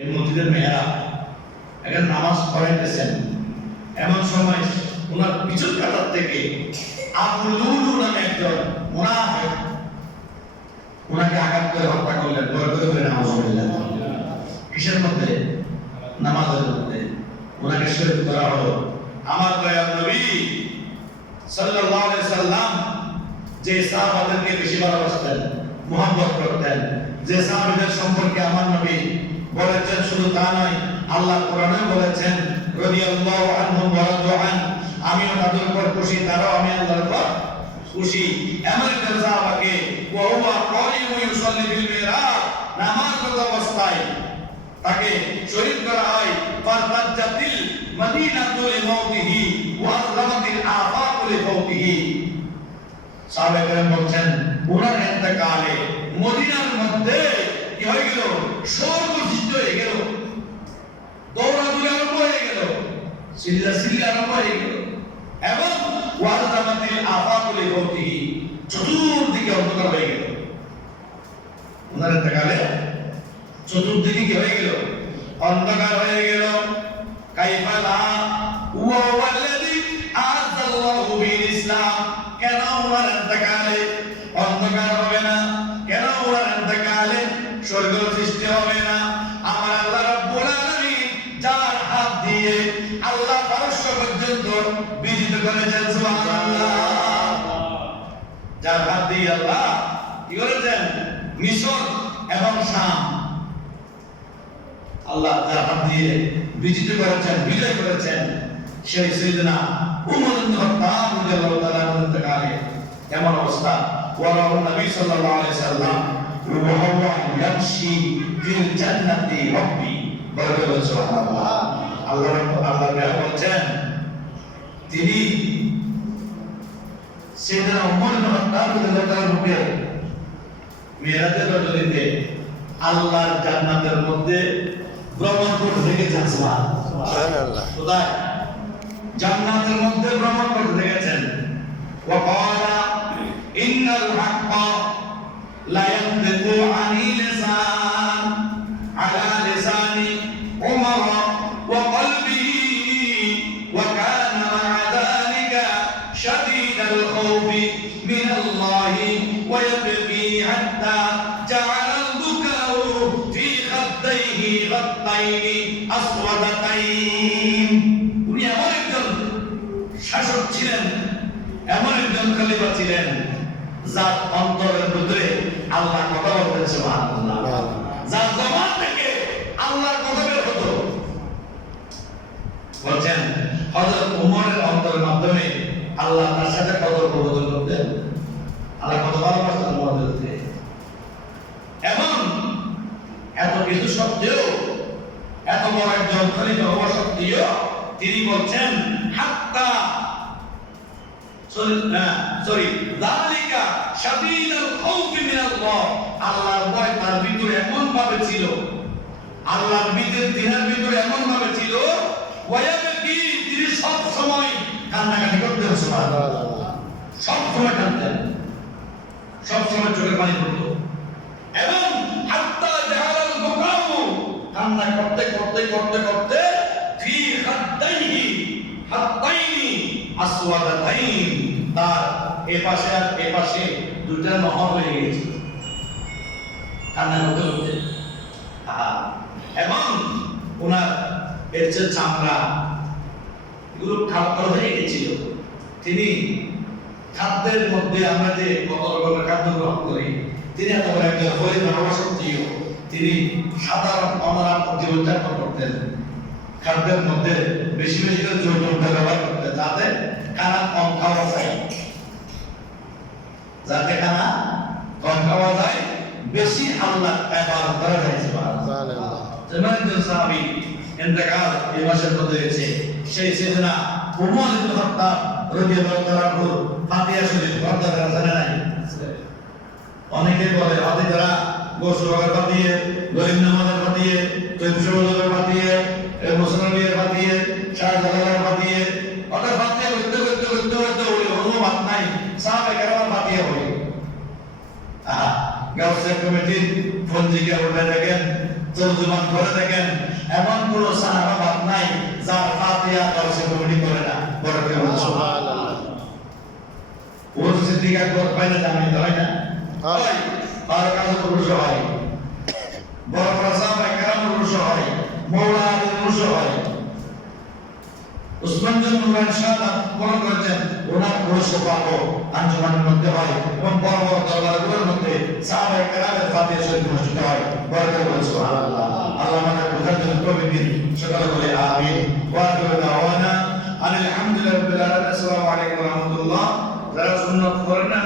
এই মসজিদের মেয়েরা এখন নামাজ পড়াইতেছেন, এমন সময় ওনার পিছন কাতার থেকে আবু লুলু নামে একজন মুনাফিক ওনাকে আঘাত করে হত্যা করলেন। করে নামাজ পড়লেন। কিসের মধ্যে? নামাজের মধ্যে ওনাকে শহীদ করা হলো। আমার দয়াল নবী সাল্লাল্লাহু আলাইহি সাল্লাম যে সাহাবাদেরকে বেশি ভালোবাসতেন, মুহাব্বত করতেন, যে সাহাবাদের সম্পর্কে আমার নবী বলেছেন, শুধু তা নয়, আল্লাহ কোরআনে বলেছেন রাদিয়াল্লাহু আনহুম ওয়া রাদু আন, আমিও তাদের উপর খুশি, তারাও আমি আল্লাহর উপর খুশি। এমন একজন সাহাবাকে ওয়া হুয়া কাইমু ইউসাল্লি বিল মিরাব, নামাজরত অবস্থায় তাকে শহীদ করা হয়। ফারতাজাতিল মদিনাতু লিমাউতিহি ওয়া আযলামাতিল আফাকু লিফাউতিহি। সাহাবায়ে কেরাম বলছেন ওনার ইন্তেকালে মদিনার মধ্যে কি হয়ে গেল? স্বর্গ সৃষ্টি হয়ে গেল, দৌড়াদৌড়ি আরম্ভ হয়ে গেল, চিল্লাচিল্লি আরম্ভ হয়ে গেল, এবং ওয়া আযলামাতিল আফাকু লিফাউতিহি, চতুর্দিকে অন্ধকার হয়ে গেল। ওনার ইন্তেকালে চতুর্দিকে কি হয়ে গেল? অন্ধকার হয়ে গেল। কাইফা লা ওয়া ওয়াল্লাযী আযাল্লাহু বিল ইসলাম, কেন ওনার ইন্তেকালে অন্ধকার হবে না? কেন ওনার ইন্তেকালে স্বর্গ সৃষ্টি হবে না? আমার আল্লাহ রাব্বুল আলামিন যার হাত দিয়ে আল্লাহ পারস্য পর্যন্ত বিজিত করেছেন, সুবহানাল্লাহ, যার হাত দিয়ে আল্লাহ কি করেছেন? মিশর এবং শাম আল্লাহ যার হাত দিয়ে বিজিত করেছেন, বিজয় করেছেন, সেই সাইয়েদনা উমর ইবনে খাত্তাব রাদিয়াল্লাহু তাআলা ইন্তেকালে এমন অবস্থা, ওয়া নবী সাল্লাল্লাহু আলাইহি সাল্লাম ওয়া হুয়া ইয়ামশি ফিল জান্নাতি রাব্বি, বরকত সুবহানাল্লাহ। আল্লাহ বলেন তিনি সাইয়েদনা উমর ইবনে খাত্তাব রাদিয়াল্লাহু তাআলা রূপে মিরাজের রাজনীতিতে আল্লাহর জান্নাতের মধ্যে ভ্রমণ করতে দেখেছেন, সুবহানাল্লাহ। কোথায়? জান্নাতের মধ্যে ভ্রমণ করতে দেখেছেন। ওয়া ক্বালা ইন্নাল হাক্কা লা ইয়ানতিকু আনিল লিসান আলা লিসানি উমর ওয়া কলবিহি ওয়া কানা মা'a যালিকা শাদীদাল খাউফি মিনাল্লাহি ওয়া ইয়াবকি হাত্তা জা'আলাল বুকাউ ফি খাদ্দাইহি গাত্তাইনি আসওয়াদাতাইন। উনি এমন একজন শাসক ছিলেন, এমন একজন খলিফা ছিলেন যার অন্তরের ভিতরে আল্লাহ কথা বলতেন, সুবহানাল্লাহ, যার জবান থেকে আল্লাহর কথা বের হতো। বলছেন হযরত ওমরের অন্তরের মাধ্যমে আল্লাহ তার সাথে কথোপকথন করতেন। আল্লাহ কত ভালোবাসতেন ওমরকে। এবং এত কিছু সত্ত্বেও, এত বড় একজন খলিফা হওয়া সত্ত্বেও তিনি বলছেন হাত্তা যালিকা শাদীদুল খাউফি মিনাল্লাহ, আল্লাহর ভয় তার ভিতরে এমন ভাবে ছিল, আল্লাহর ভীতির দিনের ভিতরে এমন ভাবে ছিল, ওয়ায়াবকি, তিনি সব সময় কান্নাকাটি করতেন, সুবহানাল্লাহ, সব সময় কাঁদতেন, সব সময় চোখের পানি পড়তো, এবং হাত্তা জাহালাল বুকাউ, কান্না করতে করতে করতে করতে ফি খাদ্দাইহি হাত্তাইনি আসওয়াদাতাইন, তার এপাশে আর এপাশে দুইটা নহর হয়ে গিয়েছিল কান্না করতে করতে। এবং ওনার এর যে চামড়া এগুলো খাদ্য হয়ে গেছিল। তিনি খাদ্যের মধ্যে আমরা যে কত রকমের খাদ্য গ্রহণ করি, তিনি এত বড় একজন খলিফা হওয়া সত্ত্বেও তিনি সাধারণ অনারাম জীবনযাপন করতেন। খাদ্যের মধ্যে বেশি বেশি করে যৌতুকটা ব্যবহার করতেন, যাতে খানা কম খাওয়া যায়, যাতে খানা কম খাওয়া যায়, বেশি আল্লাহ ইবাদত করা যায়, সুবহানাল্লাহ। যেমন একজন সাহাবী ইন্তেকাল এই মাসের মধ্যে হয়েছে, সেই সাইয়েদনা উমর ইবনে খাত্তাব রাদিয়াল্লাহু তাআলা আনহু ফাতিহা শরীফ পড়তে জানে নাই। অনেকে বলে হাতে যারা গোসল ফাতিয়ে, গরিব নামাজের ফাতিয়ে, তৈবসুলের ফাতিয়ে, মুসলমানের ফাতিয়ে, শাহজালালের ফাতিয়ে, ওটা ফাতিয়ে করতে করতে করতে করতে ওই অনুবাদ নাই, সাহাবায়ে কেরামের ফাতিয়ে হই। গাউসে কমিটির ফঞ্জিকে উঠে দেখেন তর্জমান করে দেখেন এমন কোন সাহাবা বাদ নাই যার ফাতিহা দর্শে কমিটি করে না বরকে সুবহানাল্লাহ ওর সিদ্দিক আকবর পাইলে জানেন হয় না হয় আর কাজ পুরুষ হয় বড় বড় সাহাবা کرام পুরুষ হয় মওলা আলী পুরুষ হয় উসমান বিন নুরাইন সাহেব মনে করেছেন ওনার পুরুষ পাবো আঞ্জুমানের মধ্যে হয় এবং বড় বড় দরবারগুলোর মধ্যে সাহাবা کرامের ফাতিহা শরীফ অনুষ্ঠিত হয় বরকে সুবহানাল্লাহ আল্লাহ আমাদের বুঝার জন্য তৌফিক দিন সকলে বলে আমিন ওয়া আখিরু দাওয়ানা আলহামদুলিল্লাহি রাব্বিল আলামিন আসসালামু আলাইকুম ওয়া রাহমাতুল্লাহ যারা সুন্নাত করেন না